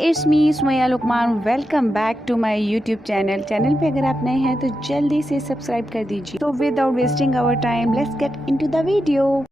It's me Sumaiya Lukman. Welcome back to my YouTube channel पे अगर आप नए हैं तो जल्दी से सब्सक्राइब कर दीजिए। तो without wasting our time let's get into the video.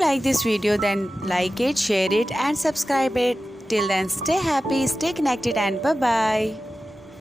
Like this video, then like it, share it and subscribe it. Till then, stay happy, stay connected, and bye bye.